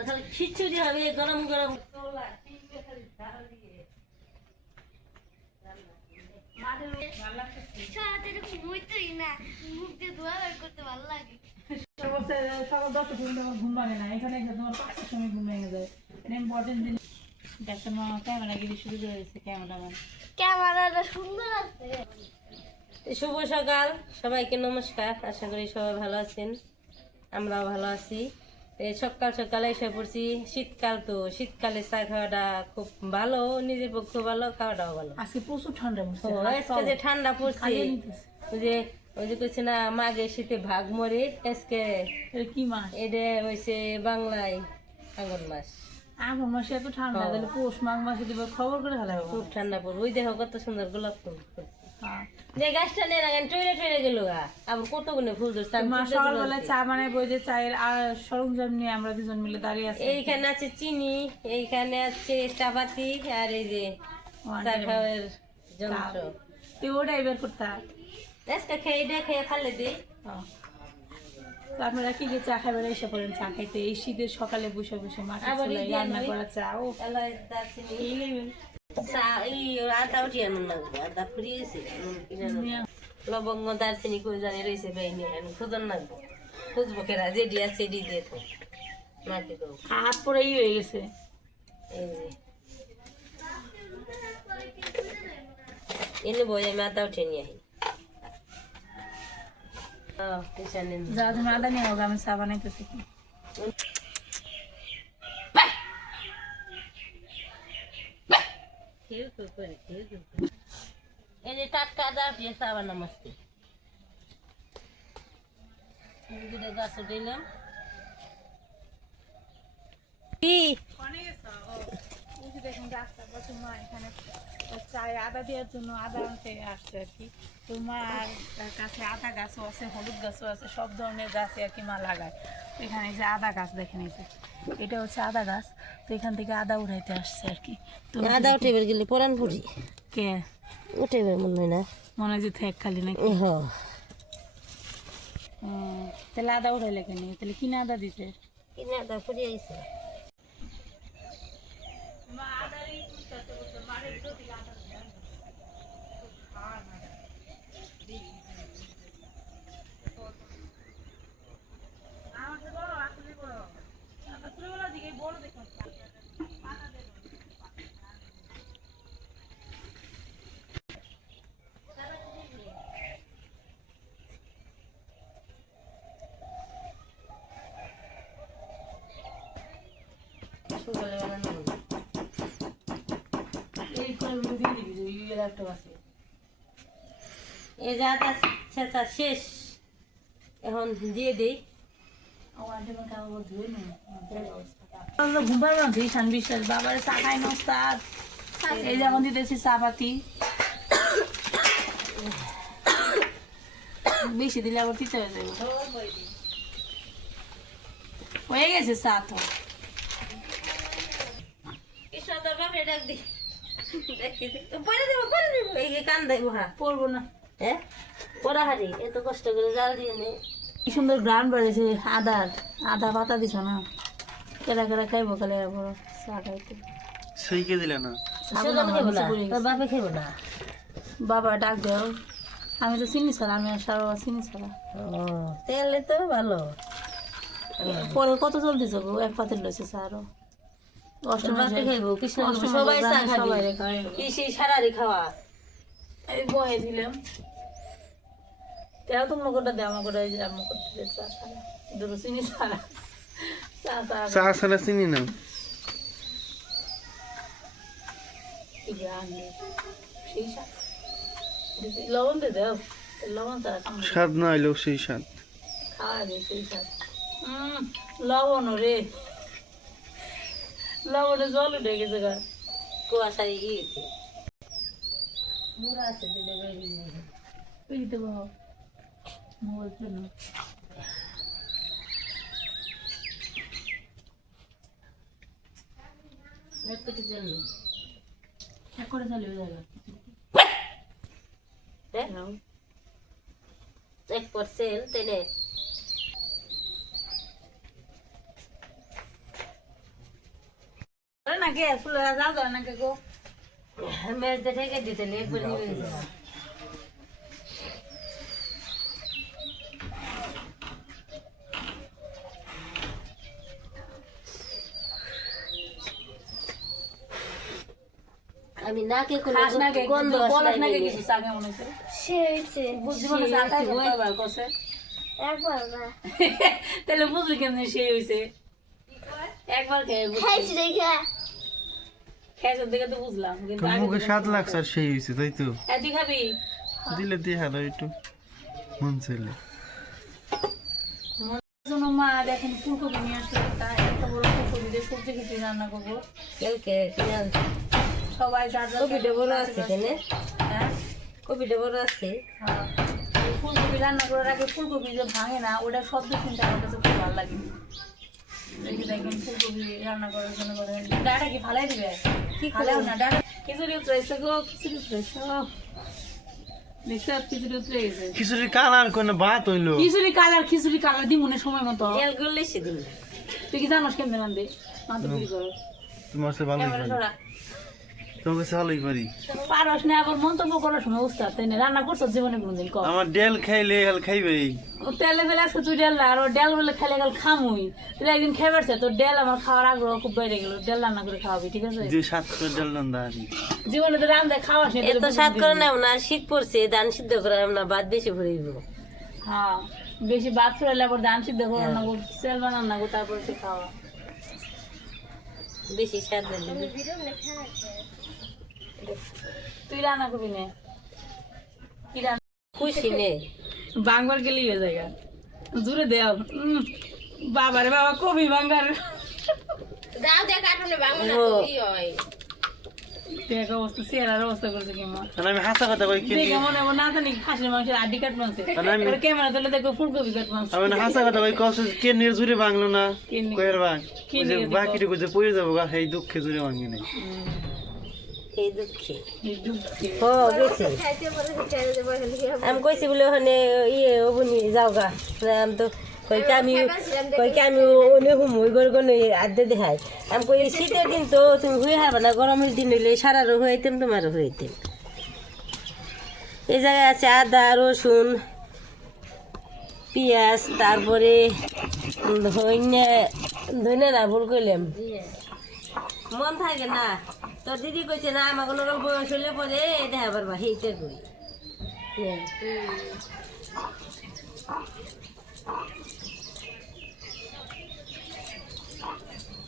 আর খালি খিচুড়ি হবে গরম গরম। সকাল 10টার সময় আমার ঘুম ভাঙে না, এখানে এসে তোমার 5টার সময় ঘুম ভেঙে যায়। ইম্পর্টেন্ট জিনিস দেখতে মামা ক্যামেরাগিরি শুরু করে দিচ্ছে। ক্যামেরাম্যান ক্যামেরাটা সুন্দর আছে। শুভ সকাল সবাইকে, নমস্কার। আশা করি সবাই ভালো আছেন, আমরাও ভালো আছি। এই সকাল সকালে এসে পড়ছি। শীতকাল তো, শীতকালে চা খাওয়াটা খুব ভালো, নিজের পক্ষে ভালো, খাওয়াটাও ভালো। আজকে প্রচুর ঠান্ডা পড়ছে। আজকে যে ঠান্ডা পড়ছে, ওই যে কইছে না মাঘে শীতে ভাগ মরে, আজকে কি মাস এটা হয়েছে বাংলায় আগুন মাস। আগুন মাসে এত ঠান্ডা, তাহলে পৌষ মাঘ মাসে দিবে খবর করে হলে খুব ঠান্ডা পড়বে। ওই দেখো কত সুন্দর গোলাপ ফুল হ্যাঁ। যে গাছটা নিয়ে রাখেন টইরে টইরে গেল গা, আবার কতগুলো ফুল ধরছে। সকালবেলা চা বানাই, বই যে চায়ের সরঞ্জাম নিয়ে আমরা দুজন মিলে দাঁড়িয়ে আছি। এইখানে আছে চিনি, এইখানে আছে চাপাতি, আর এই যে চা খাওয়ার যন্ত্র। তুই ওটাই বের করতে আজকে খেয়ে এটা খেয়ে খালে দিই। আপনারা কি চা খাবেন এসে পড়েন চা খাইতে। এই শীতের সকালে বসে বসে মাঠে চুলায় রান্না করা চা। ও আদা উঠিয়ে আনুন লাগবে, আদা ফুরিয়েছে, লবঙ্গ দারচিনি করে জানি রয়েছে বাইনে, খুঁজন লাগবো। খুঁজবো কেরা যেডি আছে এডি দিয়ে তো মাটি দেবো। হাত পরে হয়ে গেছে। এই যে এনে বই আমি আদা উঠে নিয়ে আসি। যা তুমি আদা নিয়ে হোক, আমি চা বানাইতেছি। এই যে টাটকা আদা উঠিয়ে চা বানাম আজকে। দুটো গাছ উঠাইলাম। কি দেখুন রাস্তার পাশে মা এখানে চায় আদা দেওয়ার জন্য আদা আনতে আসছে আর কি। তো মার কাছে আদা গাছও আছে, হলুদ গাছও আছে, সব ধরনের গাছে আর কি মা লাগায়। তো এখানে যে আদা গাছ দেখেন, এই যে এটা হচ্ছে আদা গাছ। তো এখান থেকে আদা উঠাইতে আসছে আর কি। তো আদা উঠে গেলে পরান পুরি কে উঠে মনে হয় না, মনে হয় যে থেক খালি নাকি। তাহলে আদা উঠাইলে কেন? তাহলে কিনে আদা দিতে কিনে আদা ফুরি আইছে। এই যে আদা ছেঁচা শেষ, এখন দিয়ে দিই। ঘুম পাড়বো না ঈশান বিশ্বাস বাবার চা খাই নস্তার। এই যেমন দিতেছি চা পাতি, বেশি দিলে আবার পিঠা হয়ে যাবে। হয়ে গেছে চা তো। পড়বো না, পড়া হারি এত কষ্ট করে জাল দিয়ে নে। কি সুন্দর গ্রান বেড়েছে আদার। আদা পাতা দিছ না, কেরা কেরা খাইবো কালে বড় চা খাইতে। সেইকে দিলে না, বাপে খেব না। বাবা ডাক দাও, আমি তো চিনি ছাড়া, আমি আর সারা চিনি ছাড়া। তেলে তো ভালো। পরে কত জল দিছ গো? এক পাতিল লইছে চা আরো। বাপে খাইবো, কৃষ্ণ সবাই চা খাবে, কৃষি সারারি খাওয়া। এই বয়ে দিলাম, তেও তুমি কোটা দে, আমার কোটা আমি করতে চা ছাড়া দুটো চিনি ছাড়া চা চা ছাড়া চিনি না। লবণ দিয়ে দাও, লবণ ছাড়া স্বাদ না এলেও সেই স্বাদ। খাওয়া দে সেই স্বাদ। লবণ রে, লবণে জল উঠে গেছে গা। কুয়াশা গিয়েছে মুড়া আছে দিলে ওই দেবো মোবাইল জন্য। করে চালিয়ে যাবে এক পার্সেন্ট তেনে না কে ফুল যাও ধরে না কে গো মেজটা ঠেকে দিতে একবার নিয়ে যাবো। আমি নাকে কোনো খাস না কে গন্ধ বলস না কে আসলে কিছু সাগে মনে হচ্ছে সে হয়েছে বুঝছি মনে চা খাই কয়বার কসে একবার না তাহলে বুঝলি কেমনে সেই হইছে একবার খেয়ে খাইছি দেখা খেয়েছে দেখে তো বুঝলাম কিন্তু তোর আগে মুখে স্বাদ লাগছে আর সেই হয়েছে তাই তো তুই খাবি দিলে দিয়ে হালো একটু মন চাইলে জন্য মা দেখেন ফুলকপি নিয়ে আসলে তাই এত বড় ফুলকপি দিয়ে সবজি কিছু রান্না করবো কালকে কিনে আনছি। সবাই যার যার কপিটা বড় আছে কেনে হ্যাঁ কপিটা বড় আছে হ্যাঁ। এই ফুলকপি রান্না করার আগে ফুলকপি যে ভাঙে না ওটা শব্দ শুনতে আমার কাছে খুব ভালো লাগে দেখি দেখেন ফুলকপি রান্না করার জন্য বলেন ডাটা কি ফালাই দিবে কি ফালাও না ডাটা খিচুড়ি উতরাইছে গো খিচুড়ি উতরাইছে দেখছো খিচুড়ি উতরে গেছে খিচুড়ির কালার কোনো ভাত হইলো খিচুড়ি কালার দি মনে সময় মতো তেল গুলো সেদিন তুই কি জানোস কেমনে রান্ধে মাথা পুরি করো তোমার সে ভালোই ক্যামেরা পারি ছড়া তোমার কাছে ভালোই পারি পারস না আবার মন্তব্য করার সময় উস্তাদ তাই না রান্না করছো জীবনে কোনদিন কর আমার ডেল খাইলে হাল খাইবেই ও তেলে বেলে আজকে তুই ডেল না আর ও ডেল বলে খেলে গেল খামুই তুই একদিন খেয়ে পারছে তোর ডেল আমার খাওয়ার আগ্রহ খুব বেড়ে গেল ডেল রান্না করে খাওয়াবি ঠিক আছে যে সাত করে ডেল রান্দা আনি জীবনে তো রান্ধে খাওয়াস না, এত তাহলে স্বাদ বুঝবি করে না। নাও না শীত পড়ছে ধান সিদ্ধ করে না ভাত বেশি ভরে দিব হ্যাঁ বেশি ভাত ফুরাইলে আবার ধান সিদ্ধ করো না গো তেল বানান না গো তারপরে সে খাওয়া বেশি স্বাদ হলে তুই রান্না করবি না কি রান্না খুশি নে বাংবার গেলি হয়ে জায়গা জুড়ে দেও বাবারে বাবা কবি বাঙ্গার দাও দেখ কাটুনে বাংলা ও। কি হয় দেখ অবস্থা চেহারার অবস্থা করছে কিমা তাহলে আমি হাসা কথা কই কিনি দেখে মনে হয় না জানি খাসির মাংসের আড্ডি কাট মানছে তাহলে আমি ক্যামেরা তুলে দেখো ফুলকপি কাট মানছে আমি না হাসা কথা কই কস কে নিয়ে জুড়ে ভাঙলো না কে নিয়ে? কয়ের ভাঙ কি ওই যে নিয়ে দিবো? বাকিটুকু যে পড়ে যাবো গা সেই দুঃখে জুড়ে ভাঙি নাই এই দুঃখে এই দুঃখে। ও গেছে খাইতে পারে খাইতে পারে আমি কইছি বলে ওখানে ইয়ে অবনি যাও গা আমি তো কই কি আমি অনেক হুমুই করে কোনো আড্ডে দেখাই আমি কই শীতের দিন তো তুমি হয়ে হারবা না গরমের দিন হইলে সারারও হইতেম তোমারও হইতেম এই জায়গায় আছে আদা রসুন পেঁয়াজ তারপরে ধনে না ভুল করলাম মন থাকে না তোর দিদি কইছে না আমার কোনো বয়স হলে পরে দেখা পারবা সেইটা কই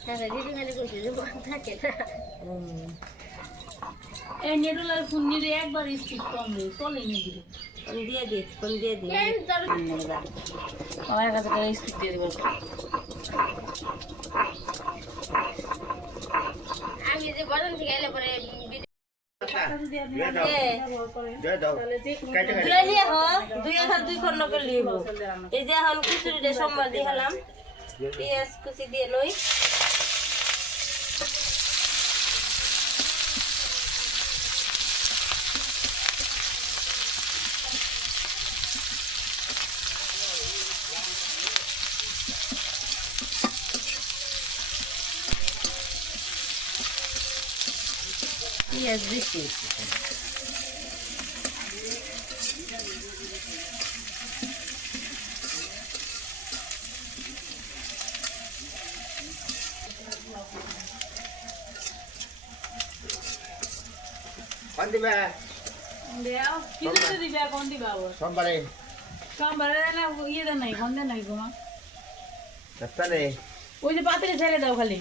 তাহলে দিদি খালি কইছে যে মন থাকে না এই নেটুলার ফোন নিয়ে একবার স্পিড কম রে চলে নিয়ে দিল কোন দিয়ে দি কোন দিয়ে দি আমার কাছে করে স্পিড দিয়ে দিব আমি যে বাজার থেকে এলে পরে দুই এখন দুই খন্ড করে লিব এই যে এখন খিচুড়িটা সোমবার দিয়ে হলাম পেঁয়াজ কুচি দিয়ে নই পেঁয়াজ বেশি দেও কি দিতে দিবে কোন দিবা আবার সোমবারে সোমবারে না ইয়ে দেন নাই কোন দেন নাই গো মা রাস্তানে ওই যে পাত্রে ছেড়ে দাও খালি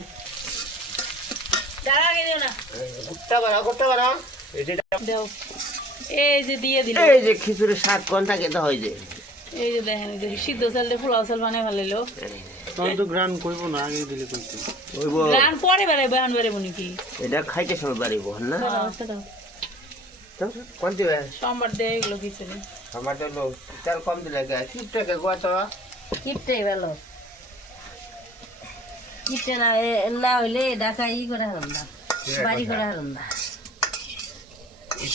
দাঁড়া গেলে না করতে পারো দাও এই যে দিয়ে দিল এই যে খিচুড়ির স্বাদ কোন থাকে তো হয় যে এই যে দেখেন এই যে সিদ্ধ চালতে পোলাও চাল বানাই ভালো লো তখন তো গ্রান করবো না আগে দিলে কইতো ওইব গান পরে বেড়াই বাহান বেড়াবো নাকি এটা খাইতে সময় বাড়িব না কোন দিবে সোমবার দেয় এগুলো খিচুড়ি আমার তো লোক চাল কম দিলে কি টাকা গোয়া তো কিপটাই ভালো কিপটে না হইলে ঢাকা ই করে হারাম না বাড়ি করে হারাম না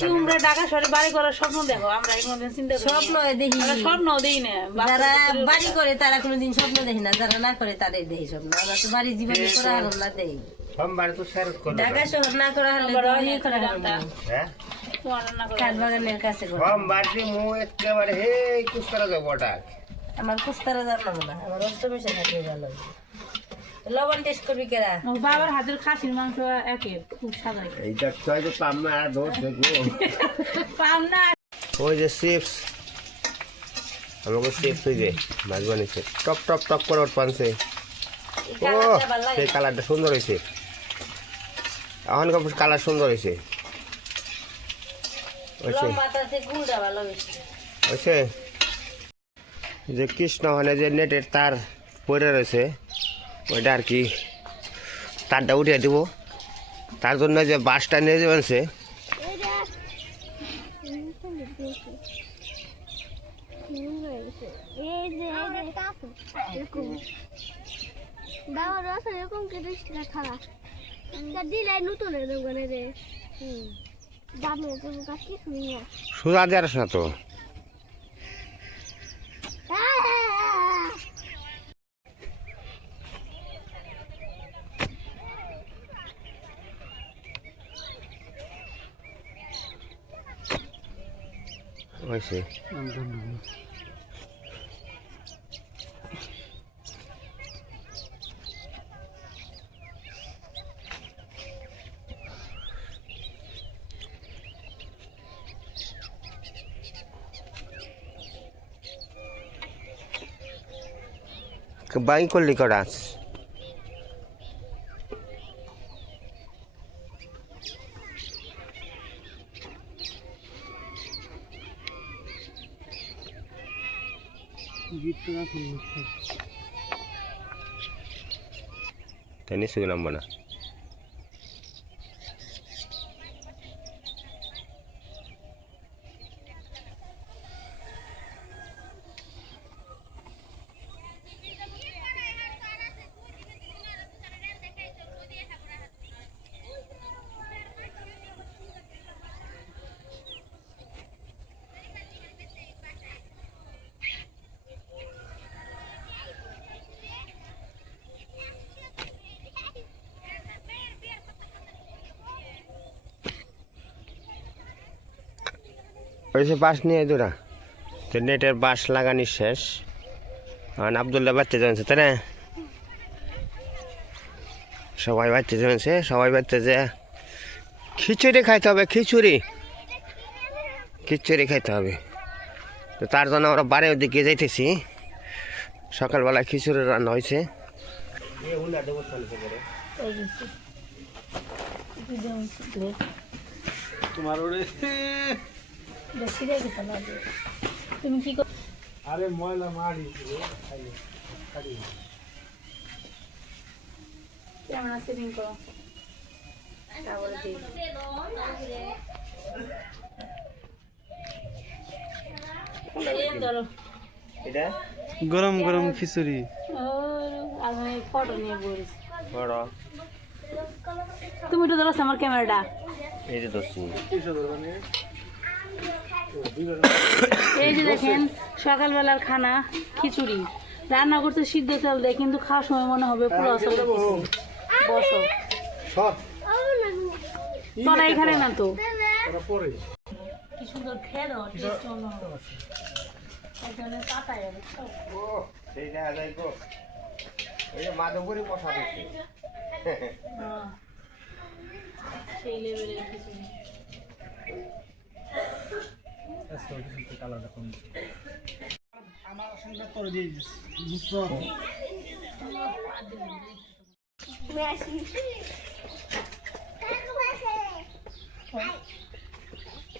তোমরা ঢাকা শহরে বাড়ি করার স্বপ্ন দেখো আমরা কোনোদিন চিন্তা করি স্বপ্ন দেখি আমরা স্বপ্ন দেই না যারা বাড়ি করে তারা কোনোদিন স্বপ্ন দেখে না যারা না করে তারাই দেখি স্বপ্ন আমরা তো বাড়ি জীবনে করে হারাম না দেই সোমবার তো স্যার করলো ঢাকা শহর না করা হলে আবার তো অনেক করা রান্না। হবে হ্যাঁ তোমার রান্না করে কাঠ বাগানের কাছে করে। সোমবার দিয়ে মু একেবারে হে কুস্তারা যাবো ওটা আমার কুস্তারা জানো না, আমার অষ্টমীশে থাকে ভালো। লবণ টেস্ট করবি কেরা? ওর বাবার হাতের খাসির মাংস একের খুব সাদা এইটা ছয় যে পাম্মা আর দোষ দেখবো পাম না ওই যে চিপস আমাকে চিপস ওই যে মাছ বানিয়েছে টপ টপ টপ করে ওর পানছে এই ও কালারটা ভালো লাগে। সেই কালারটা সুন্দর হয়েছে এখন কালার সুন্দর হয়েছে হয়েছে লম্বাটাতে গুড়টা ভালো বেশি। হয়েছে যে কৃষ্ণ মানে যে নেটের তার পরে রয়েছে ওইটা আর কি তারটা উঠিয়ে দিব তার জন্য যে বাসটা নিয়ে যাবেন সে বাবা রস এরকম কেটে খারাপ দিলাই নতুন দোকানে রে দামে তুমি কাকি শুনিয়া সোজা দেওয়ার না তো হয়েছে বাইক করলি কটা তাই নিশ্চয় নামবো না ওইসে বাস নিয়ে দূরা তো নেটের বাস লাগানি শেষ আর আবদুল্লাহ বাচ্চা জমেছে তাই না সবাই বাচ্চা জমেছে সবাই বাচ্চা যে খিচুড়ি খাইতে হবে খিচুড়ি খাইতে হবে তো তার জন্য আমরা বাড়ির দিকে যাইতেছি সকালবেলা খিচুড়ি রান্না হয়েছে তোমার ওরে তুমি কি কর আরে ময়লা মারি ক্যামেরা সেটিং করো এটা গরম গরম খিচুড়ি আমি ফটো নিয়ে বলছি বড় তুমি একটু ধরো আমার ক্যামেরাটা এই যে দোস্ত এই যে দেখেন সকালবেলার খানা খিচুড়ি রান্না করতে সিদ্ধ চাল দেয় কিন্তু খাওয়ার সময় মনে হবে পুরো চাল বসো তোরা এখানে না তো পরে কি সুন্দর খেয়ে দাও টেস্ট অন্য এখানে পাতায় ও সেই দেখা যায় গো ওই যে মাধবপুরি কথা দিচ্ছে সেই লেভেলের খিচুড়ি আমার সঙ্গে তোর দিয়ে বুঝছো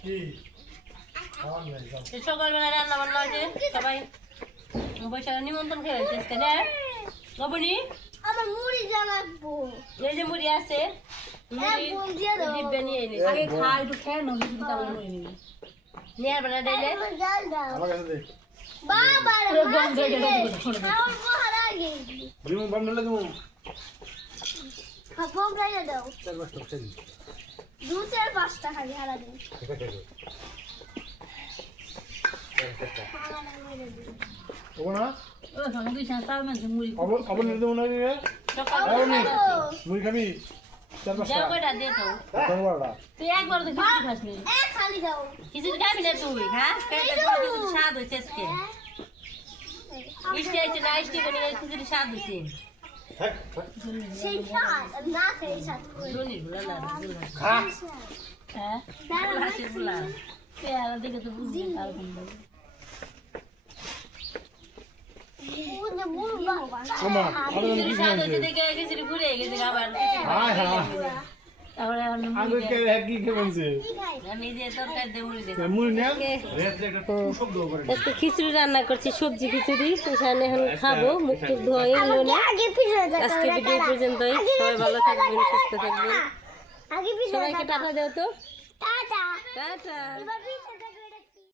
কি সকালবেলা রান্না বান্না আছে সবাই বসে নিমন্ত্রণ খেয়ে হচ্ছে না গবনি আমার মুড়ি জ্বালাবো এই যে মুড়ি আছে মুড়ি বোন দিয়ে দাও ডিব্বা নিয়ে এনে আগে খা একটু খেয়ে নাও কিছু তারপরে নিয়ে নিবি নিয়ে বেলা ডাইলে জাল দাও আমার কাছে দে বাবা পুরো গম দিয়ে দাও আমার বহার আগে দিমু বাম ঢালে দিমু ফোন রাইয়া দাও 4-5 টাকা দিই 2-4-5 টাকা হারা দিন ঠিক আছে ও না ও সঙ্গে চাল মানে মুড়ি খবর নিতে মনে হয় সকাল মুড়ি খাবি যাও কয়টা দে তো তুই একবার তো খিচুড়ি খাসনি খালি দাও খিচুড়ি খাবি না তুই খাস খিচুড়ি স্বাদ হয়েছে আজকে মিষ্টি হয়েছে না মিষ্টি করে খিচুড়ি স্বাদ হয়েছে সেই সাত না সেই সাত ধনির গুলা না হ্যাঁ হাসির গুলা পেয়ারা দেখে তো বুঝলি আর খিচুড়ি স্বাদ হয়েছে দেখে খিচুড়ি ঘুরে গেছে আবার তারপরে এখন আমি যে তরকারি দিয়ে মুড়ি দেবো মুড়ি না আজকে খিচুড়ি রান্না করছি সবজি খিচুড়ি এখানে এখন খাবো মুখ টুক ধোয়া এলো না আগে পিছনে আজকে ভিডিও পর্যন্তই সবাই ভালো থাকবেন সুস্থ থাকবেন আগে পিছনে সবাইকে টাটা দাও তো টাটা টাটা এবার পিছনে